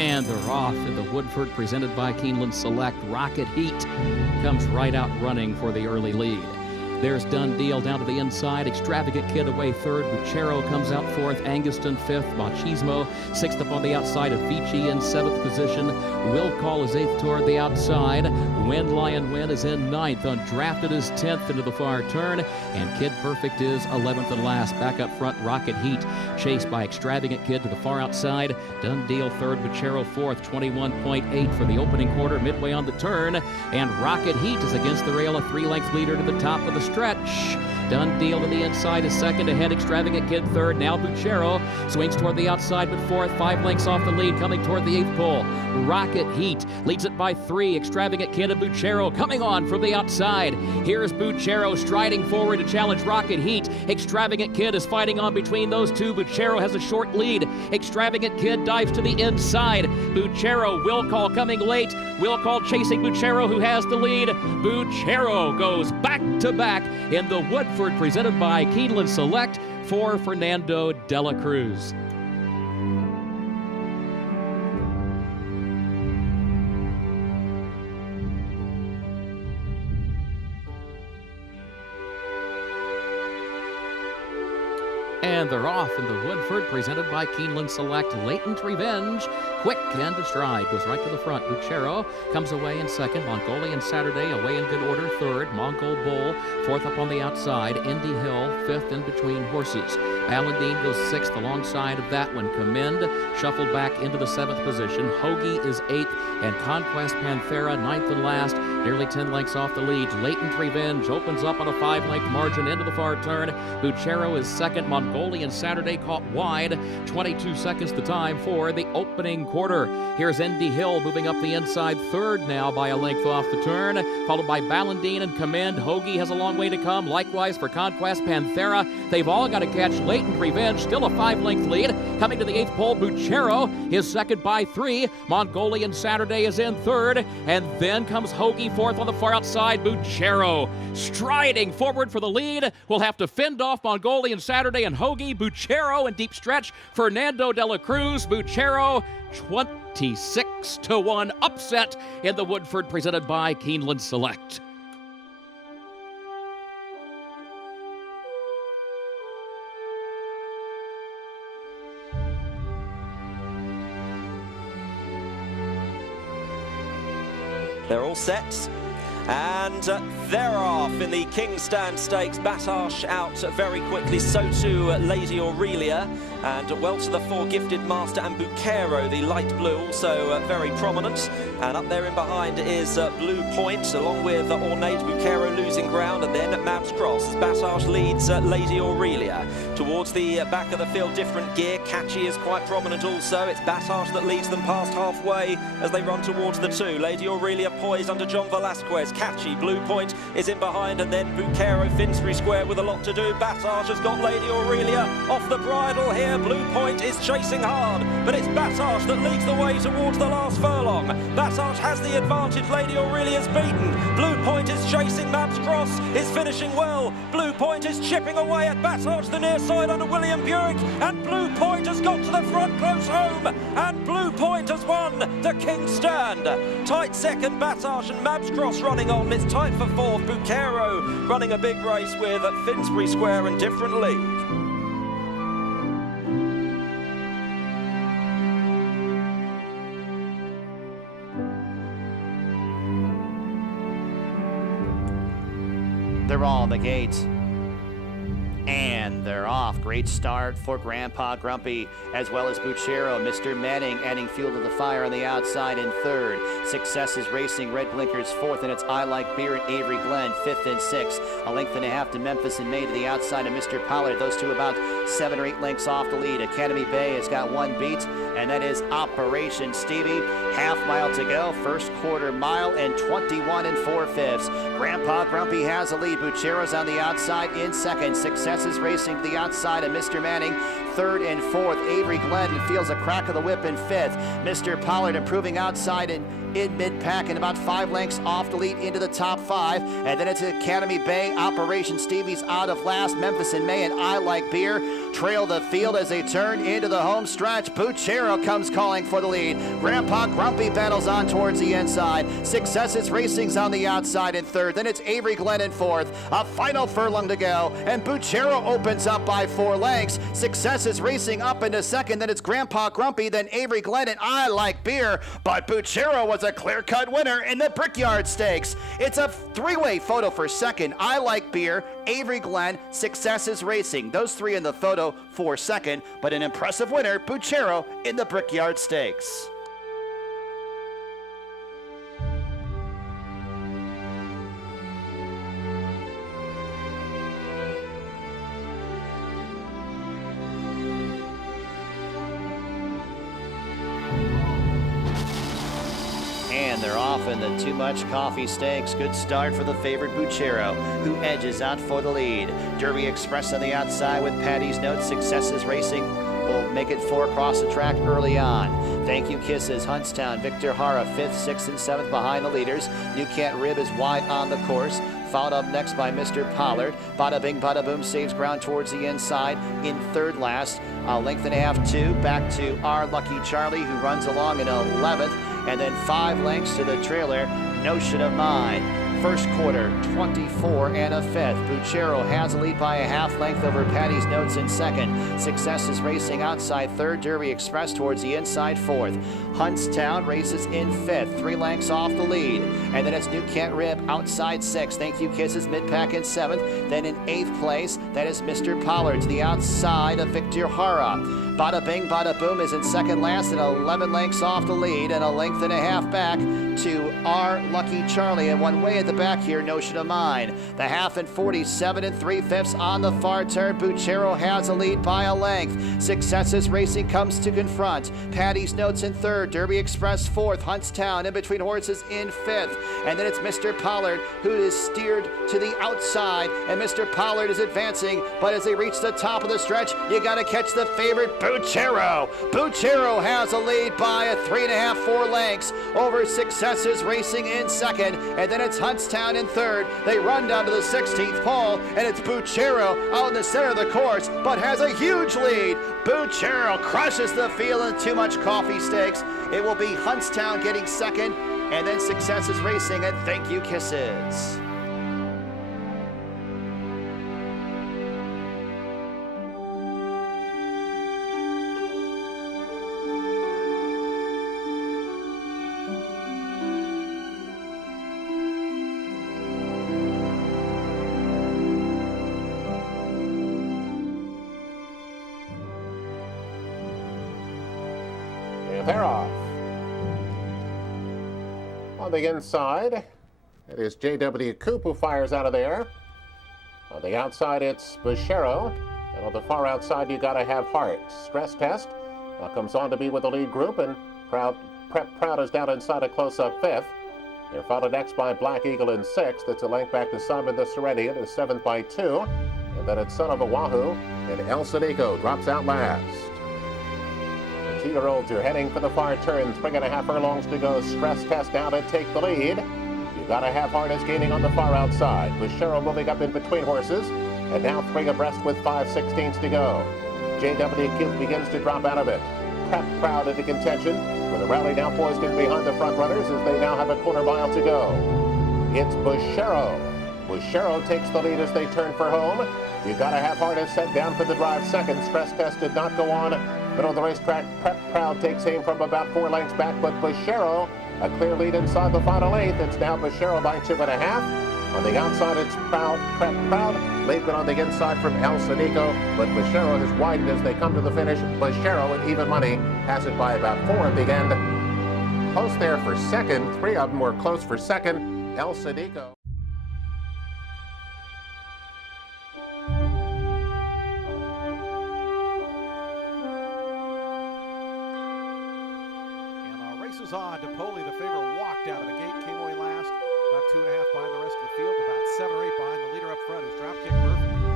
And they're off in the Woodford, presented by Keeneland Select. Rocket Heat comes right out running for the early lead. There's Done Deal down to the inside. Extravagant Kid away third. Bucchero comes out fourth. Anguston fifth. Machismo sixth up on the outside. Avicii in seventh position. Will Call is eighth toward the outside. Win Lion Win is in ninth. Undrafted is 10th into the far turn. And Kid Perfect is 11th and last. Back up front, Rocket Heat chased by Extravagant Kid to the far outside. Done Deal third. Bucchero fourth. 21.8 for the opening quarter. Midway on the turn. And Rocket Heat is against the rail. A 3-length leader to the top of the stretch. Done Deal to the inside is second, ahead Extravagant Kid third. Now Bucchero swings toward the outside but fourth, 5 lengths off the lead, coming toward the 8th pole. Rocket Heat leads it by 3. Extravagant Kid and Bucchero coming on from the outside. Here's Bucchero striding forward to challenge Rocket Heat. Extravagant Kid is fighting on between those two. Bucchero has a short lead. Extravagant Kid dives to the inside. Bucchero, Will Call coming late. Will Call chasing Bucchero, who has the lead. Bucchero goes back to back in the Woodford, presented by Keeneland Select for Fernando de la Cruz. And they're off in the Woodford, presented by Keeneland Select. Latent Revenge, quick and to stride, goes right to the front. Bucchero comes away in second. Mongolian Saturday away in good order third. Mongol Bull fourth up on the outside. Indy Hill fifth in between horses. Paladine goes sixth alongside of that one. Commend shuffled back into the 7th position. Hoagie is 8th, and Conquest Panthera 9th and last, nearly 10 lengths off the lead. Latent Revenge opens up on a 5-length margin into the far turn. Bucchero is second. Mongolian Saturday caught wide. 22 seconds the time for the opening quarter. Here's Indy Hill moving up the inside third now by a length off the turn, followed by Ballandine and Commend. Hoagie has a long way to come. Likewise for Conquest Panthera. They've all got to catch Latent Revenge. Still a 5-length lead. Coming to the 8th pole, Bucchero is second by 3. Mongolian Saturday is in third. And then comes Hoagie fourth on the far outside. Bucchero striding forward for the lead. Will have to fend off Mongolian Saturday and Hoagie. Bucchero in deep stretch. Fernando de la Cruz. Bucchero 26-1 upset in the Woodford, presented by Keeneland Select. They're all set, and they're off in the King's Stand Stakes. Batash out very quickly, so too Lady Aurelia, and well to the fore Gifted Master and Bucchero, the light blue, also very prominent. And up there in behind is Blue Point, along with Ornate. Bucchero losing ground, and then Mab's Cross as Batash leads Lady Aurelia. Towards the back of the field, different gear. Catchy is quite prominent also. It's Batash that leads them past halfway as they run towards the 2. Lady Aurelia poised under John Velasquez. Catchy, Blue Point is in behind, and then Bucchero, Finsbury Square with a lot to do. Batash has got Lady Aurelia off the bridle here. Blue Point is chasing hard, but it's Batash that leads the way towards the last furlong. Batash has the advantage. Lady Aurelia's beaten. Blue Point is chasing. Mab's Cross is finishing well. Blue Point is chipping away at Batash, the near side under William Buick, and Blue Point has got to the front close home, and Blue Point has won the King's Stand. Tight second, Batash, and Mab's Cross running on. It's tight for fourth. Bucchero running a big race with Finsbury Square and Different League. They're all on the gate. And they're off. Great start for Grandpa Grumpy, as well as Bucchero. Mr. Manning adding fuel to the fire on the outside in third. Success is racing. Red Blinkers fourth, and it's I Like Beer and Avery Glen fifth and sixth. A length and a half to Memphis and May to the outside of Mr. Pollard. Those two about 7 or 8 lengths off the lead. Academy Bay has got one beat, and that is Operation Stevie. Half mile to go. First quarter mile and 21 4/5. Grandpa Grumpy has a lead. Bucchero's on the outside in second. Success is racing to the outside of Mr. Manning. Third and fourth. Avery Glenn feels a crack of the whip in fifth. Mr. Pollard improving outside in in mid-pack and about 5 lengths off the lead into the top 5. And then it's Academy Bay, Operation Stevie's out of last. Memphis in May and I Like Beer trail the field as they turn into the home stretch. Bucchero comes calling for the lead. Grandpa Grumpy battles on towards the inside. Successes Racing's on the outside in third. Then it's Avery Glenn in fourth. A final furlong to go, and Bucchero opens up by 4 lengths. Successes Racing up into second. Then it's Grandpa Grumpy, then Avery Glenn and I Like Beer. But Bucchero was a clear-cut winner in the Brickyard Stakes. It's a 3-way photo for second. I Like Beer, Avery Glenn, Successes Racing. Those 3 in the photo for second, but an impressive winner, Bucchero, in the Brickyard Stakes. And they're off in the Too Much Coffee Stakes. Good start for the favorite Bucchero, who edges out for the lead. Derby Express on the outside with Patty's Note. Successes Racing will make it 4 across the track early on. Thank You Kisses, Huntstown, Victor Hara, 5th, 6th, and 7th behind the leaders. New Cat Rib is wide on the course. Followed up next by Mr. Pollard. Bada Bing, Bada Boom saves ground towards the inside in third last. A length and a half, 2. Back to Our Lucky Charlie, who runs along in 11th. And then 5 lengths to the trailer, Notion of Mine. First quarter, 24 and a 5th. Bucchero has a lead by a half length over Patty's Notes in second. Successes Racing outside third. Derby Express towards the inside 4th. Huntstown races in 5th, 3 lengths off the lead. And then it's New Kent Rib outside 6th. Thank You Kisses mid-pack in 7th. Then in 8th place, that is Mr. Pollard to the outside of Victor Hara. Bada Bing, Bada Boom is in second last and 11 lengths off the lead and a length and a half back to Our Lucky Charlie. And one way at the back here, Notion of Mine. The half and 47 and 3/5 on the far turn. Bucchero has a lead by a length. Successes Racing comes to confront. Patty's Notes in third. Derby Express 4th. Huntstown in between horses in 5th. And then it's Mr. Pollard who is steered to the outside. And Mr. Pollard is advancing. But as they reach the top of the stretch, you got to catch the favorite, Bucchero. Bucchero has a lead by a 3.5, 4 lengths over Successes Racing in second. And then it's Huntstown in third. They run down to the 16th pole, and it's Bucchero out in the center of the course, but has a huge lead. Bucchero crushes the field in Too Much Coffee Stakes. It will be Huntstown getting second, and then Successes Racing and Thank You Kisses. They're off. On the inside, it is J.W. Coop who fires out of there. On the outside, it's Bucchero. And on the far outside, you got to have Heart. Stress Test comes on to be with the lead group, and Proud is down inside a close-up 5th. They're followed next by Black Eagle in 6th. It's a length back to Simon the Serenian, is 7th by 2. And then it's Son of Oahu, and El Sadico drops out last. 2-year-olds are heading for the far turn. 3.5 furlongs to go. Stress Test now to take the lead. You got to have Harness gaining on the far outside. Bucchero moving up in between horses. And now 3 abreast with 5/16 to go. J.W. Coop begins to drop out of it. Prep Proud into contention, with the rally now poised in behind the front runners as they now have a quarter mile to go. It's Bucchero. Bucchero takes the lead as they turn for home. You got to have Harness set down for the drive second. Stress Test did not go on. But on the racetrack, Prep Proud takes aim from about 4 lengths back, but Bucchero, a clear lead inside the final 8th. It's now Bucchero by 2.5. On the outside, it's Prep Proud. Late on the inside from El Sadico, but Bucchero has widened as they come to the finish. Bucchero at even money has it by about 4 at the end. Close there for second. 3 of them were close for second. El Sadico. On. DePoli, the favorite, walked out of the gate, came away last, about 2.5 behind the rest of the field, about 7 or 8 behind the leader up front. His dropkick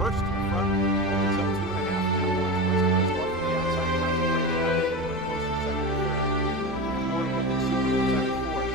burst in front, opens up 2.5. Now wants the rest of his left from the outside, concentrated out, closer second and third. More of what they see inside fourth.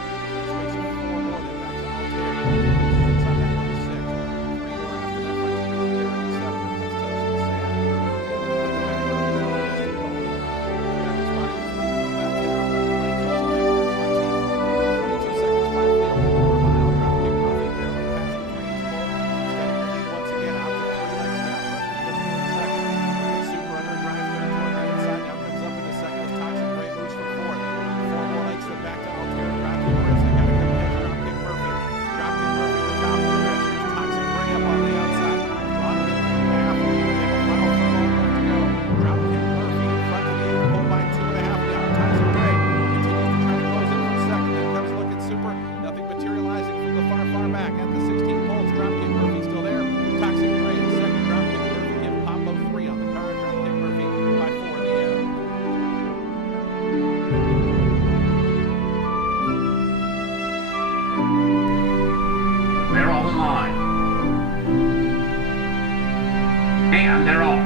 and they're off.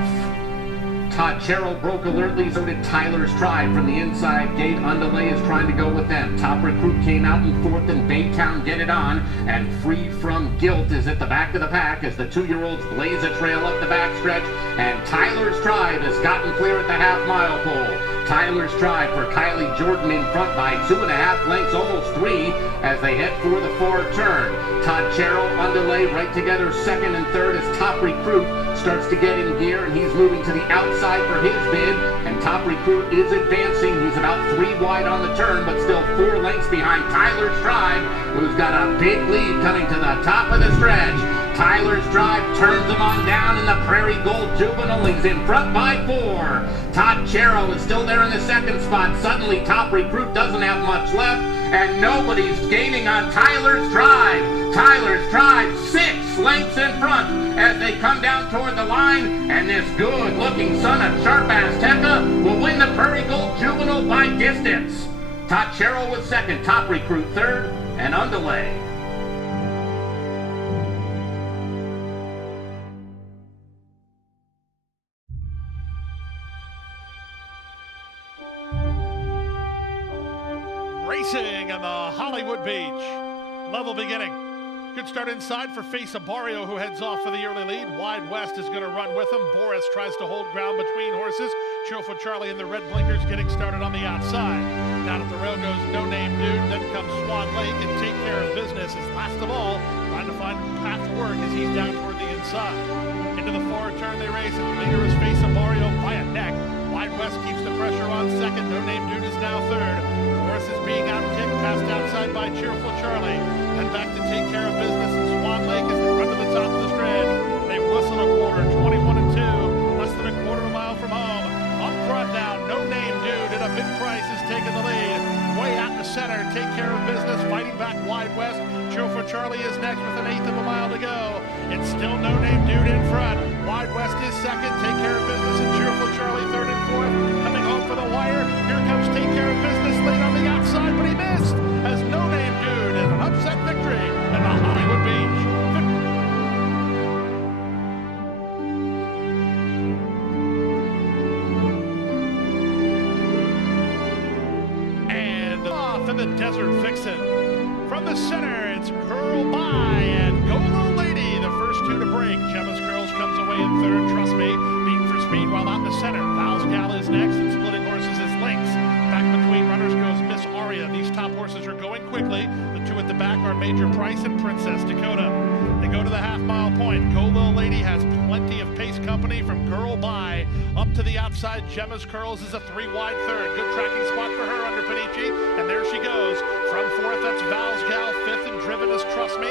Bucchero broke alertly, so did Tyler's Tribe from the inside gate. Underlay is trying to go with them. Top Recruit came out in fourth, and Baytown get it on. And Free From Guilt is at the back of the pack as the 2-year-olds blaze a trail up the backstretch. And Tyler's Tribe has gotten clear at the half-mile pole. Tyler's Tribe for Kylie Jordan in front by 2.5 lengths, almost 3, as they head for the far turn. Bucchero, Underlay right together, second and third as Top Recruit starts to get in gear, and he's moving to the outside for his bid, and Top Recruit is advancing. He's about 3 wide on the turn, but still 4 lengths behind Tyler's Tribe, who's got a big lead coming to the top of the stretch. Tyler's Tribe turns him on down in the Prairie Gold Juvenile. He's in front by 4. Bucchero is still there in the second spot. Suddenly, Top Recruit doesn't have much left, and nobody's gaining on Tyler's Tribe. Tyler's Tribe 6 lengths in front as they come down toward the line, and this good-looking son of Sharp Azteca will win the Prairie Gold Juvenile by distance. Bucchero was second, Top Recruit third, and Underlay. Racing on the Hollywood Beach. Level beginning. Good start inside for Face Barrio, who heads off for the early lead. Wide West is going to run with him. Boris tries to hold ground between horses. Chauffeur Charlie and the Red Blinkers getting started on the outside. Down at the rail goes No Name Dude. Then comes Swan Lake and Take Care of Business is last of all, trying to find a path to work as he's down toward the inside. Into the far turn they race, and the leader is Face Barrio by a neck. Wide West keeps the pressure on second. No Name Dude is now third. Boris is being outkicked, passed outside by Cheerful Charlie. Then back to Take Care of Business and Swan Lake as they run to the top of the stretch. They whistle a quarter, 21-2, less than a quarter of a mile from home. Up front now, No Name Dude at a big price is taking the lead. Way out in the center, Take Care of Business fighting back Wide West. Cheerful Charlie is next with 1/8 of a mile to go. It's still No Name Dude in front. Wide West is second, Take Care of Business and Cheerful Charlie third and fourth. Coming home for the wire, here comes Take Care of Business late on the outside, but he missed as No Name Dude is an upset victory at the Hollywood Beach. And off in the Desert Vixen. From the center, it's Girl By and Go Little Lady, the first 2 to break. Gemma's Girls comes away in third, Trust Me, beating for speed while out in the center. Val's Gal is next, and splitting horses is Lynx. Back between runners goes Miss Aria. These top horses are going quickly. The 2 at the back are Major Price and Princess Dakota. They go to the half-mile point. Go Little Lady has plenty of pace company from Girl By. Up to the outside, Gemma's Curls is a 3-wide third. Good tracking spot for her under Panici, and there she goes. From fourth, that's Val's Gal. Fifth and driven is Trust Me.